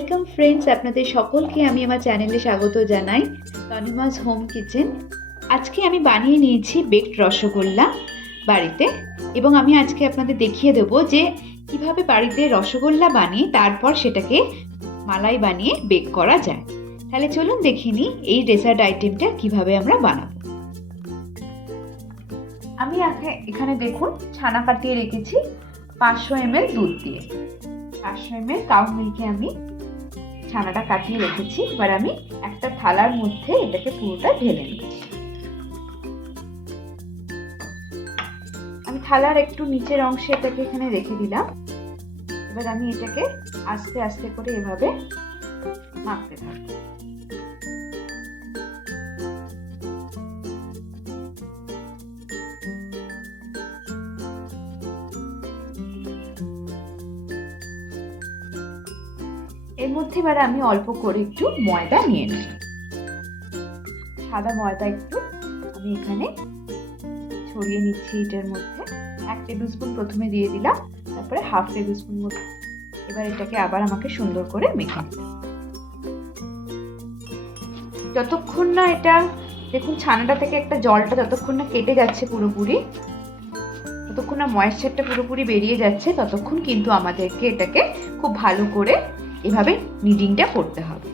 Friends আপনাদের সকলকে আমি আমার চ্যানেলে স্বাগত জানাই তনিমাস হোম কিচেন আজকে আমি বানিয়ে নিয়েছি বেকড রসগোল্লা বাড়িতে এবং আমি আজকে আপনাদের দেখিয়ে দেবো যে কীভাবে বাড়িতে রসগোল্লা বানিয়ে তারপর সেটাকে মালাই বানিয়ে বেক করা যায়। তাহলে চলুন দেখিনি এই ডেসার্ট আইটেমটা কীভাবে আমরা বানাবো। আমি এখানে দেখুন, ছানা কাটিয়ে রেখেছি পাঁচশো এমএল দুধ দিয়ে। পাঁচশো এমএল কাউ মিল্কে আমি ছানাটা কাটিয়ে রেখেছি। এবার আমি একটা থালার মধ্যে এটাকে পুরোটা ঢেলে নিচ্ছি। আমি থালার একটু নিচের অংশে এটাকে এখানে রেখে দিলাম। এবার আমি এটাকে আস্তে আস্তে করে এভাবে মাখতে থাকব। এর মধ্যে এবার আমি অল্প করে একটু ময়দা নিয়ে নিই। সাদা ময়দা একটু আমি এখানে ছড়িয়ে নিচ্ছি এটার মধ্যে। এক টেবিল স্পুন প্রথমে দিয়ে দিলাম, তারপরে হাফ টেবিল স্পুন মতো। এবার এটাকে আবার আমাকে সুন্দর করে মেখে যতক্ষণ না এটা, দেখুন ছানাটা থেকে একটা জলটা যতক্ষণ না কেটে যাচ্ছে পুরোপুরি ততক্ষণ না ময়েশ্চারটা পুরোপুরি বেরিয়ে যাচ্ছে, ততক্ষণ কিন্তু আমাদেরকে এটাকে খুব ভালো করে এভাবে নিডিংটা করতে হবে।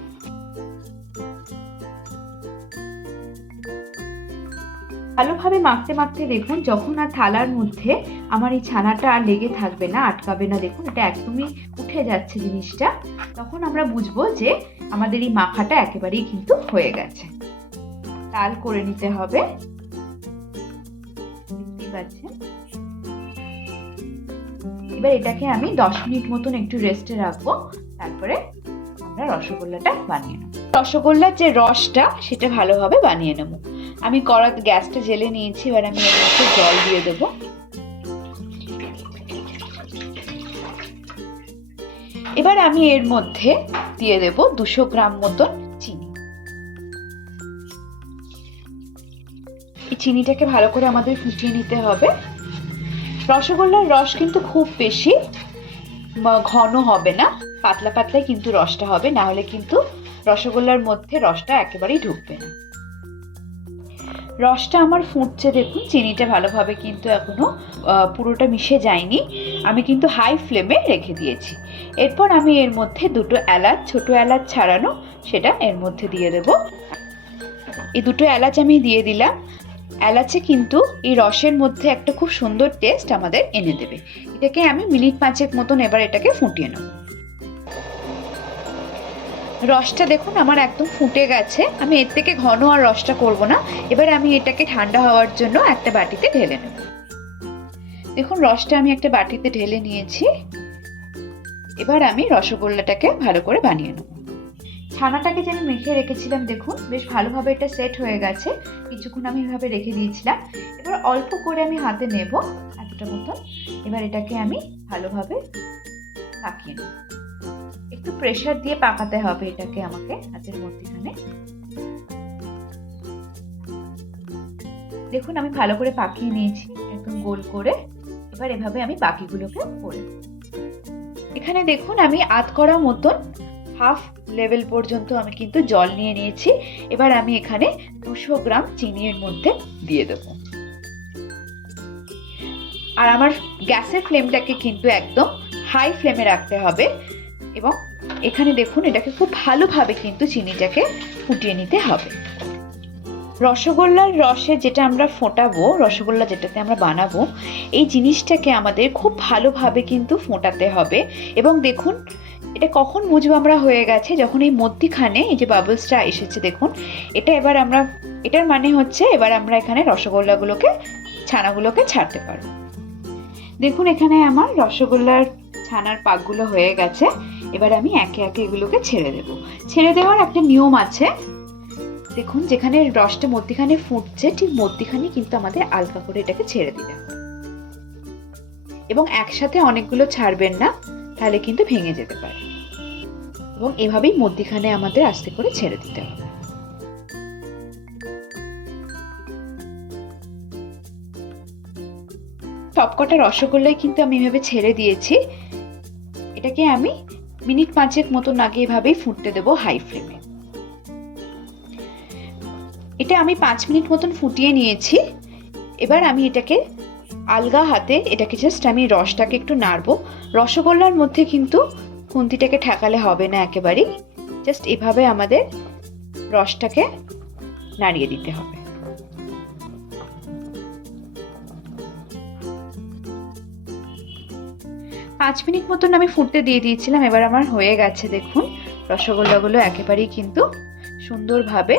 ভালোভাবে মাখতে মাখতে দেখুন, যখন আর থালার মধ্যে আমার এই ছানাটা আর লেগে থাকবে না, আটকাবে না, দেখুন এটা একদমই উঠে যাচ্ছে জিনিসটা, তখন আমরা বুঝব যে আমাদের এই মাখাটা একেবারেই কিন্তু হয়ে গেছে। তাল করে নিতে হবে। দেখতেই পাচ্ছেন? এবার এটাকে আমি দশ মিনিট মতন একটু রেস্টে রাখব। তারপরে আমরা রসগোল্লাটা বানিয়ে নেব। রসগোল্লার যে রসটা, সেটা ভালোভাবে বানিয়ে নেব। আমি কড়া গ্যাসটা জেলে নিয়েছি, এবার আমি মধ্যে জল দিয়ে দেবো। এবার আমি এর মধ্যে দিয়ে দেব দুশো গ্রাম মতন চিনি। এই চিনিটাকে ভালো করে আমাদের ফুটিয়ে নিতে হবে। রসগোল্লার রস কিন্তু খুব বেশি ঘন হবে না। পাতলা পাতলাই কিন্তু রসটা হবে না হলে কিন্তু রসগোল্লার মধ্যে রসটা একেবারেই ঢুকবে না। রসটা আমার ফুটছে দেখুন চিনিটা ভালোভাবে কিন্তু এখনও আহ, পুরোটা মিশে যায়নি। আমি কিন্তু হাই ফ্লেমে রেখে দিয়েছি। এরপর আমি এর মধ্যে দুটো এলাচ ছোট এলাচ ছাড়ানো সেটা এর মধ্যে দিয়ে দেব। এই দুটো এলাচ আমি দিয়ে দিলাম। এলাচে কিন্তু এই রসের মধ্যে একটা খুব সুন্দর টেস্ট আমাদের এনে দেবে। এটাকে আমি মিনিট পাঁচেক মতন এবার এটাকে ফুটিয়ে নেব। রসটা দেখুন, আমার একদম ফুটে গেছে। আমি এর থেকে ঘন আর রসটা করব না। এবার আমি এটাকে ঠান্ডা হওয়ার জন্য একটা বাটিতে ঢেলে নেব। দেখুন, রসটা আমি একটা বাটিতে ঢেলে নিয়েছি। এবার আমি রসগোল্লাটাকে ভালো করে বানিয়ে নেব। ছানাটাকে যে আমি মেখে রেখেছিলাম, দেখুন, বেশ ভালোভাবে এটা সেট হয়ে গেছে। কিছুক্ষণ আমি এভাবে রেখে দিয়েছিলাম। এবার অল্প করে আমি হাতে নেব, এতটা মতন। এবার এটাকে আমি ভালোভাবে পাকিয়ে নেব। একটু প্রেসার দিয়ে পাকাতে হবে এটাকে আমাকে হাতের মধ্যেখানে। দেখুন, আমি ভালো করে পাকিয়ে নিয়েছি, একদম গোল করে। এবার এভাবে আমি বাকিগুলোকে করে। এখানে দেখুন, আমি আধ করা মতন হাফ লেভেল পর্যন্ত আমি কিন্তু জল নিয়ে নিয়েছি। এবার আমি এখানে দুশো গ্রাম চিনির মধ্যে দিয়ে দেব। আর আমার গ্যাসের ফ্লেমটাকে কিন্তু একদম হাই ফ্লেমে রাখতে হবে এবং এখানে দেখুন, এটাকে খুব ভালোভাবে কিন্তু চিনিটাকে ফুটিয়ে নিতে হবে। রসগোল্লার রসে যেটা আমরা ফোটাবো, রসগোল্লা যেটাতে আমরা বানাবো, এই জিনিসটাকে আমাদের খুব ভালোভাবে কিন্তু ফোটাতে হবে। এবং দেখুন, এটা কখন বুঝব আমরা হয়ে গেছে, যখন এই মধ্যিখানে এই যে বাবলসটা এসেছে, দেখুন, এটা এবার আমরা, এটার মানে হচ্ছে এবার আমরা এখানে রসগোল্লাগুলোকে, ছানাগুলোকে ছাড়তে পারব। দেখুন, এখানে আমার রসগোল্লার ছানার পাকগুলো হয়ে গেছে, এবার আমি একে একে এগুলোকে ছেড়ে দেব। ছেড়ে দেওয়ার একটা নিয়ম আছে। দেখুন, যেখানে রসটা মধ্যিখানে ফুটছে, ঠিক মধ্যিখানে কিন্তু আমাদের আলগা করে এটাকে ছেড়ে দিতে হবে। এবং একসাথে অনেকগুলো ছাড়বেন না, তাহলে কিন্তু ভেঙে যেতে পারে। এবং এভাবেই মধ্যিখানে আমাদের আস্তে করে ছেড়ে দিতে হবে। সবকটা রসগোল্লাই কিন্তু আমি এভাবে ছেড়ে দিয়েছি। এটাকে আমি মিনিট পাঁচেক মতন আগে এভাবেই ফুটতে দেবো হাই ফ্লেমে এটা আমি পাঁচ মিনিট মতন ফুটিয়ে নিয়েছি। এবার আমি এটাকে আলগা হাতে, এটাকে জাস্ট আমি রসটাকে একটু নাড়বো। রসগোল্লার মধ্যে কিন্তু খুন্তিটাকে ঠেকালে হবে না একেবারেই। জাস্ট এভাবে আমাদের রসটাকে নাড়িয়ে দিতে হবে। পাঁচ মিনিট মতন আমি ফুটতে দিয়ে দিয়েছিলাম, এবার আমার হয়ে গেছে, দেখুন। রসগোল্লাগুলো একেবারেই কিন্তু সুন্দরভাবে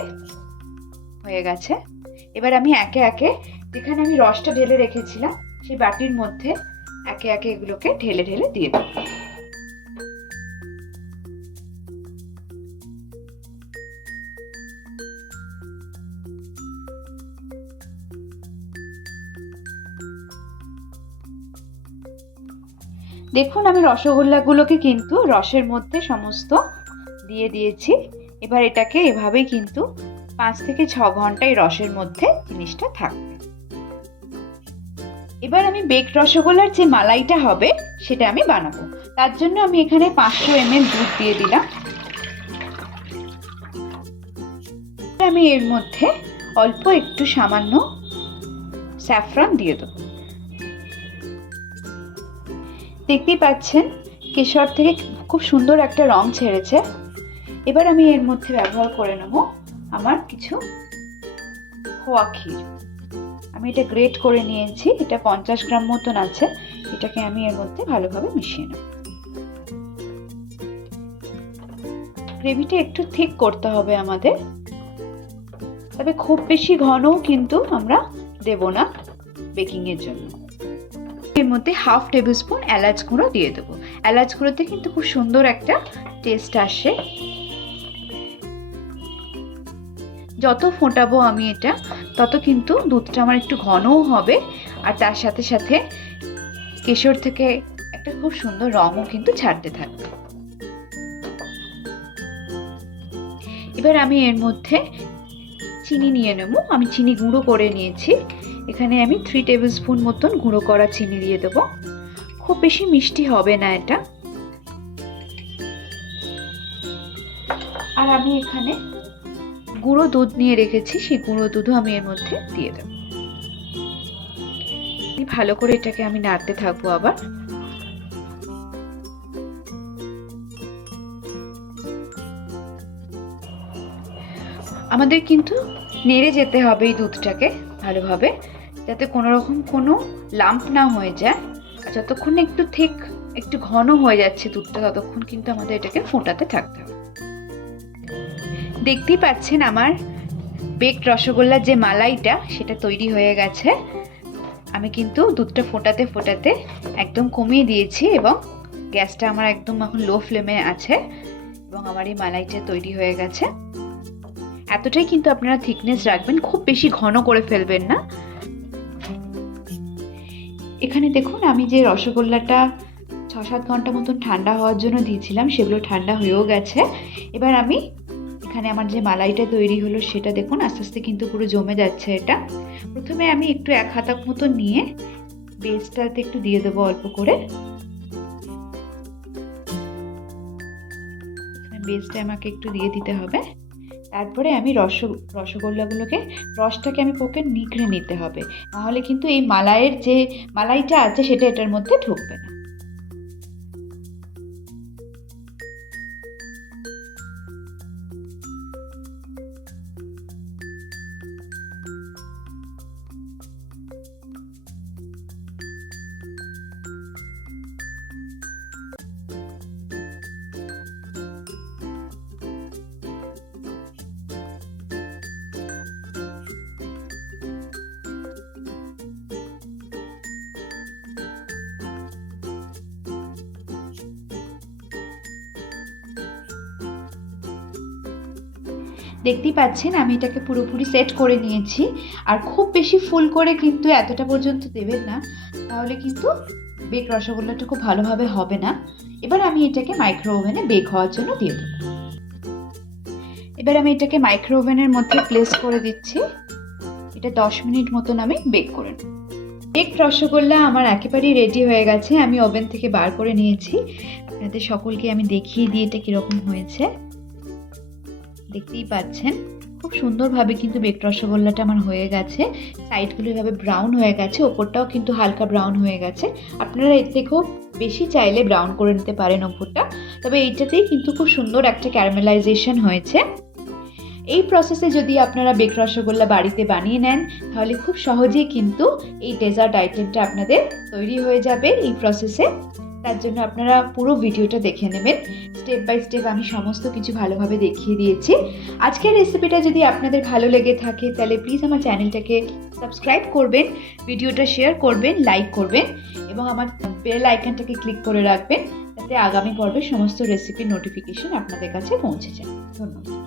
হয়ে গেছে। এবার আমি একে একে যেখানে আমি রসটা ঢেলে রেখেছিলাম, সেই বাটির মধ্যে একে একে এগুলোকে ঢেলে ঢেলে দিয়ে দেবো। দেখুন, আমি রসগোল্লাগুলোকে কিন্তু রসের মধ্যে সমস্ত দিয়ে দিয়েছি। এবার এটাকে এভাবেই কিন্তু পাঁচ থেকে ছ ঘণ্টা এই রসের মধ্যে জিনিসটা থাকবে। এবার আমি বেক রসগোল্লার যে মালাইটা হবে, সেটা আমি বানাবো। তার জন্য আমি এখানে পাঁচশো এম দুধ দিয়ে দিলাম। আমি এর মধ্যে অল্প একটু সামান্য স্যাফরন দিয়ে দেবো। দেখতেই পাচ্ছেন কেশর থেকে খুব সুন্দর একটা রং ছেড়েছে। এবার আমি এর মধ্যে ব্যবহার করে নেব আমার কিছু খোয়া ক্ষীর। আমি এটা গ্রেট করে নিয়েছি, এটা পঞ্চাশ গ্রাম মতন আছে, এটাকে আমি এর মধ্যে ভালোভাবে মিশিয়ে নেব। গ্রেভিটা একটু ঠিক করতে হবে আমাদের, তবে খুব বেশি ঘনও কিন্তু আমরা দেব না বেকিংয়ের জন্য। এর মধ্যে হাফ টেবিল স্পুন এলাচ গুঁড়ো দিয়ে দেবো। এলাচ গুঁড়োতে কিন্তু খুব সুন্দর একটা টেস্ট আসে। যত ফোটাবো আমি এটা, তত কিন্তু দুধটা আমার একটু ঘনও হবে। আর তার সাথে সাথে কেশর থেকে একটা খুব সুন্দর রঙও কিন্তু ছাড়তে থাকবে। এবার আমি এর মধ্যে চিনি নিয়ে নেব। আমি চিনি গুঁড়ো করে নিয়েছি। এখানে আমি থ্রি টেবিল স্পুন মতন গুঁড়ো করা চিনি দিয়ে দেবো। খুব বেশি মিষ্টি হবে না এটা। আর আমি এখানে গুঁড়ো দুধ নিয়ে রেখেছি, সেই গুঁড়ো দুধও আমি এর মধ্যে দিয়ে দেবো। ভালো করে এটাকে আমি নাড়তে থাকব আবার। আমাদের কিন্তু নেড়ে যেতে হবে এই দুধটাকে ভালোভাবে। যাতে কোনো রকম কোনো লাম্প না হয়ে যায়। যতক্ষণ একটু ঠিক একটু ঘন হয়ে যাচ্ছে দুধটা, ততক্ষণ কিন্তু আমাদের এটাকে ফোটাতে থাকতে হবে। দেখতেই পাচ্ছেন আমার বেকড রসগোল্লার যে মালাইটা, সেটা তৈরি হয়ে গেছে। আমি কিন্তু দুধটা ফোটাতে ফোটাতে একদম কমিয়ে দিয়েছি এবং গ্যাসটা আমার একদম এখন লো ফ্লেমে আছে এবং আমার এই মালাইটা তৈরি হয়ে গেছে। এতটাই কিন্তু আপনারা থিকনেস রাখবেন, খুব বেশি ঘন করে ফেলবেন না। এখানে দেখুন, আমি যে রসগোল্লাটা ছ সাত ঘণ্টা মতন ঠান্ডা হওয়ার জন্য দিয়েছিলাম, সেগুলো ঠান্ডা হয়েও গেছে। এবার আমি এখানে আমার যে মালাইটা তৈরি হলো, সেটা দেখুন, আস্তে আস্তে কিন্তু পুরো জমে যাচ্ছে এটা। প্রথমে আমি একটু এক হাতাক মতো নিয়ে বেসটাতে একটু দিয়ে দেবো অল্প করে। বেসটা আমাকে একটু দিয়ে দিতে হবে। তারপরে আমি রস রসগোল্লাগুলোকে, রসটাকে আমি পোকে নিখড়ে নিতে হবে। নাহলে কিন্তু এই মালাইয়ের যে, মালাইটা আছে সেটা এটার মধ্যে ঢুকবে না। দেখতেই পাচ্ছেন, আমি এটাকে পুরোপুরি সেট করে নিয়েছি। আর খুব বেশি ফুল করে কিন্তু এতটা পর্যন্ত দেবেন না, তাহলে কিন্তু বেক রসগোল্লাটা খুব ভালোভাবে হবে না। এবার আমি এটাকে মাইক্রো ওভেনে বেক হওয়ার জন্য দিয়ে দেবো। এবার আমি এটাকে মাইক্রো ওভেনের মধ্যে প্লেস করে দিচ্ছি। এটা দশ মিনিট মতন আমি বেক করে নেব। কেক রসগোল্লা আমার একেবারেই রেডি হয়ে গেছে, আমি ওভেন থেকে বার করে নিয়েছি। আপনাদের সকলকে আমি দেখিয়ে দিই এটা কীরকম হয়েছে। দেখতেই পাচ্ছেন। খুব সুন্দরভাবে কিন্তু বেক রসগোল্লাটা আমার হয়ে গেছে। সাইডগুলো এভাবে ব্রাউন হয়ে গেছে, ওপরটাও কিন্তু হালকা ব্রাউন হয়ে গেছে। আপনারা এর থেকেও বেশি চাইলে ব্রাউন করে নিতে পারেন ওপরটা। তবে এইটাতেই কিন্তু খুব সুন্দর একটা ক্যারামেলাইজেশন হয়েছে। এই প্রসেসে যদি আপনারা বেক রসগোল্লা বাড়িতে বানিয়ে নেন, তাহলে খুব সহজেই কিন্তু এই ডেজার্ট আইটেমটা আপনাদের তৈরি হয়ে যাবে এই প্রসেসে তার জন্য আপনারা পুরো ভিডিওটা দেখে নেবেন। স্টেপ বাই স্টেপ আমি সমস্ত কিছু ভালোভাবে দেখিয়ে দিয়েছি। আজকের রেসিপিটা যদি আপনাদের ভালো লেগে থাকে, তাহলে প্লিজ আমার চ্যানেলটাকে সাবস্ক্রাইব করবেন, ভিডিওটা শেয়ার করবেন লাইক করবেন এবং আমার বেল আইকনটাকে ক্লিক করে রাখবেন, যাতে আগামী পর্বে সমস্ত রেসিপির নোটিফিকেশন আপনাদের কাছে পৌঁছে যায়। ধন্যবাদ।